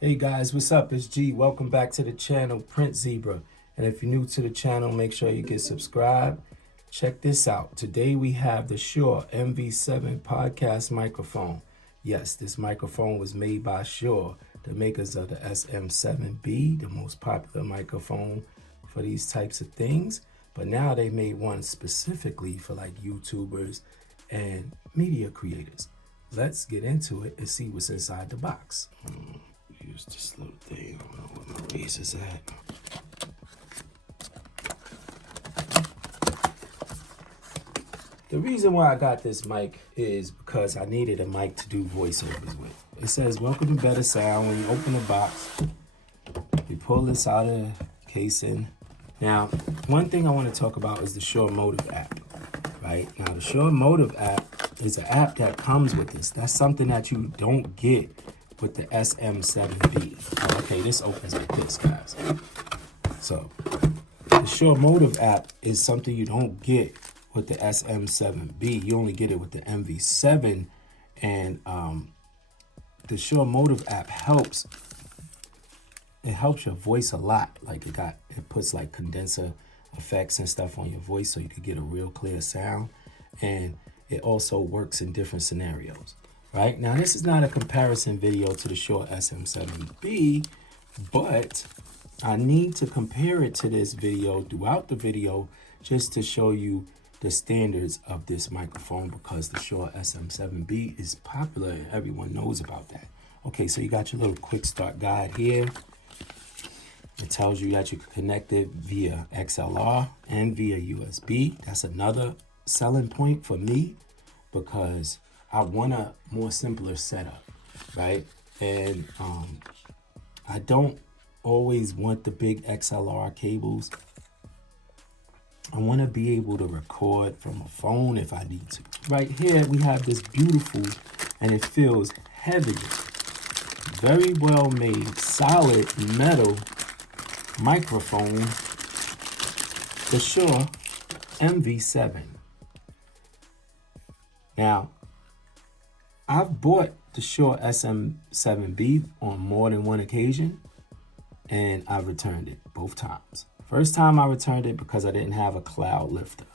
Hey guys, what's up? It's G. Welcome back to the channel, PrintZebra. And if you're new to the channel, make sure you get subscribed. Check this out. Today we have the SHURE MV7 podcast microphone. Yes, this microphone was made by SHURE, the makers of the SM7B, the most popular microphone for these types of things. But now they made one specifically for like YouTubers and media creators. Let's get into it and see what's inside the box. Use this little thing. I don't know where my razor's at. The reason why I got this mic is because I needed a mic to do voiceovers with. It says, welcome to better sound. When you open the box, you pull this out of the casing. Now, one thing I want to talk about is the SHURE Motive app, right? Now, the SHURE Motive app is an app that comes with this. That's something that you don't get with the SM7B. Oh, okay, this opens like this, guys. So, the SHURE Motive app is something you don't get with the SM7B. You only get it with the MV7, and the SHURE Motive app helps. It helps your voice a lot. Like it puts like condenser effects and stuff on your voice so you can get a real clear sound, and it also works in different scenarios. Right now, this is not a comparison video to the SHURE SM7B, but I need to compare it to this video throughout the video just to show you the standards of this microphone, because the SHURE SM7B is popular and everyone knows about that. Okay, so you got your little quick start guide here. It tells you that you can connect it via XLR and via USB. That's another selling point for me, because I want a more simpler setup, right? And I don't always want the big XLR cables. I want to be able to record from a phone if I need to. Right here, we have this beautiful, and it feels heavy, very well made, solid metal microphone, the SHURE MV7. Now, I've bought the SHURE SM7B on more than one occasion, and I've returned it both times. First time I returned it because I didn't have a cloud lifter.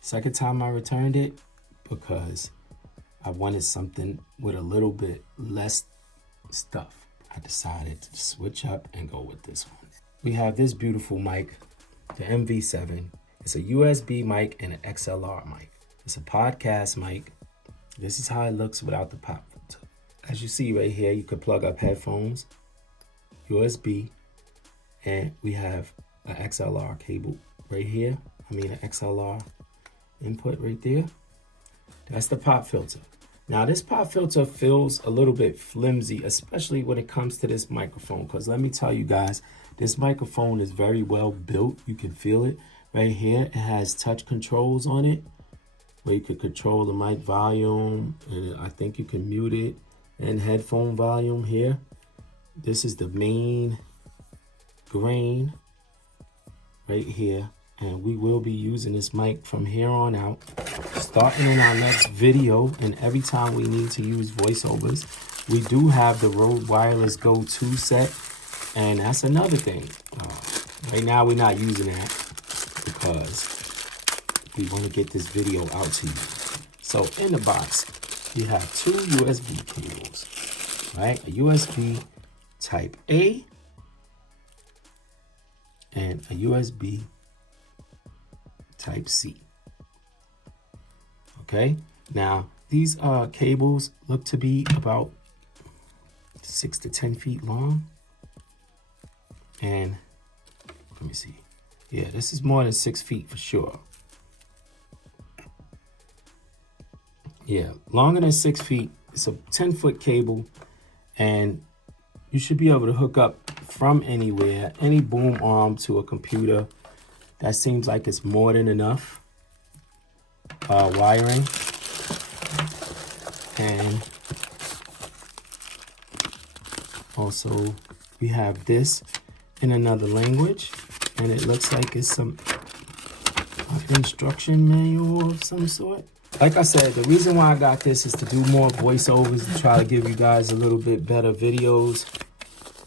Second time I returned it because I wanted something with a little bit less stuff. I decided to switch up and go with this one. We have this beautiful mic, the MV7. It's a USB mic and an XLR mic. It's a podcast mic. This is how it looks without the pop filter. As you see right here, you can plug up headphones, USB, and we have an XLR cable right here. An XLR input right there. That's the pop filter. Now, this pop filter feels a little bit flimsy, especially when it comes to this microphone, because let me tell you guys, this microphone is very well built. You can feel it right here. It has touch controls on it, where you could control the mic volume, and I think you can mute it, and headphone volume here. This is the main grain right here, and we will be using this mic from here on out, starting in our next video, and every time we need to use voiceovers. We do have the Rode Wireless Go 2 set, and that's another thing. Right now we're not using that because we want to get this video out to you. So in the box, we have two USB cables, right? A USB type A and a USB type C. Okay, now these cables look to be about 6 to 10 feet long. And let me see. Yeah, this is more than 6 feet for sure. Yeah, longer than 6 feet. It's a 10-foot cable, and you should be able to hook up from anywhere, any boom arm to a computer. That seems like it's more than enough wiring. And also we have this in another language, and it looks like it's some instruction manual of some sort. Like I said, the reason why I got this is to do more voiceovers, to try to give you guys a little bit better videos.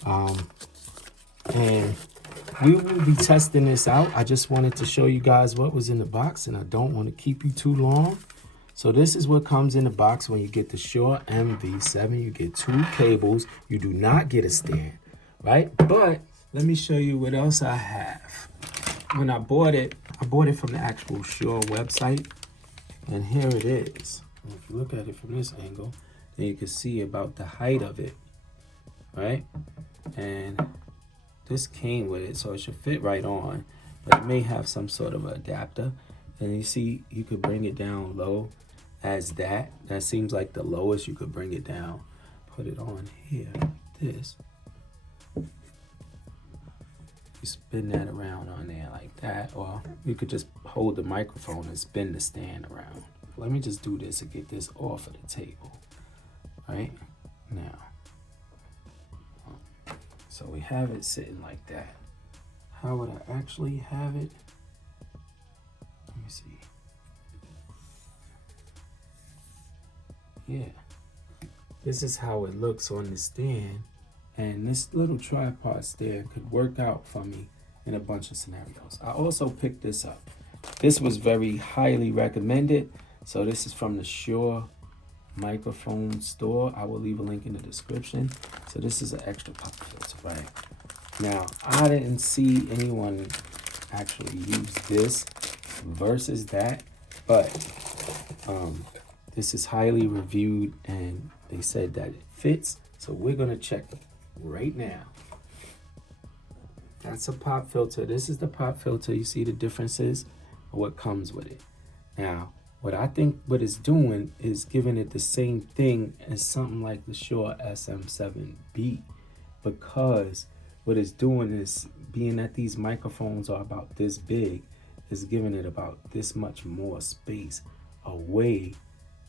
And we will be testing this out. I just wanted to show you guys what was in the box, and I don't want to keep you too long. So this is what comes in the box when you get the Shure MV7. You get 2 cables. You do not get a stand, right? But let me show you what else I have. When I bought it from the actual Shure website, and here it is. And if you look at it from this angle, then you can see about the height of it, right? And this came with it, so it should fit right on, but it may have some sort of adapter. And you see, you could bring it down low as that. That seems like the lowest you could bring it down. Put it on here, this. You spin that around on there like that, or you could just hold the microphone and spin the stand around. Let me just do this and get this off of the table, right? Now, so we have it sitting like that. How would I actually have it? Let me see. Yeah. This is how it looks on the stand. And this little tripod stand could work out for me in a bunch of scenarios. I also picked this up. This was very highly recommended. So this is from the Shure microphone store. I will leave a link in the description. So this is an extra pop filter, right? Now, I didn't see anyone actually use this versus that, but this is highly reviewed and they said that it fits. So we're gonna check it right now. That's a pop filter. This is the pop filter. You see the differences of what comes with it. Now, what I think what it's doing is giving it the same thing as something like the Shure SM7B, because what it's doing is, being that these microphones are about this big, is giving it about this much more space away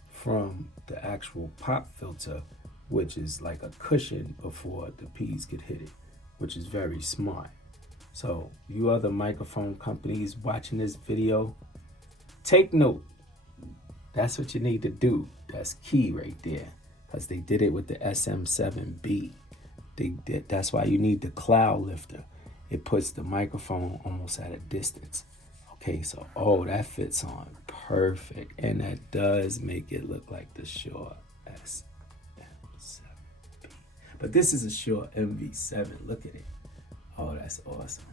from the actual pop filter, which is like a cushion before the P's could hit it, which is very smart. So you other microphone companies watching this video, take note. That's what you need to do. That's key right there, because they did it with the SM7B. That's why you need the cloud lifter. It puts the microphone almost at a distance. Okay, so, oh, that fits on perfect. And that does make it look like the Shure SM7B. But this is a Shure MV7. Look at it. Oh, that's awesome.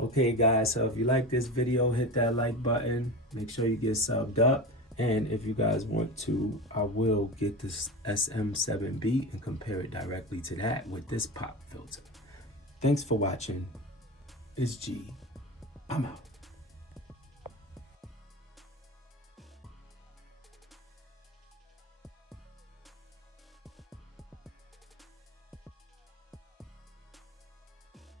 Okay guys, so if you like this video, hit that like button. Make sure you get subbed up. And if you guys want to, I will get this SM7B and compare it directly to that with this pop filter. Thanks for watching. It's G. I'm out.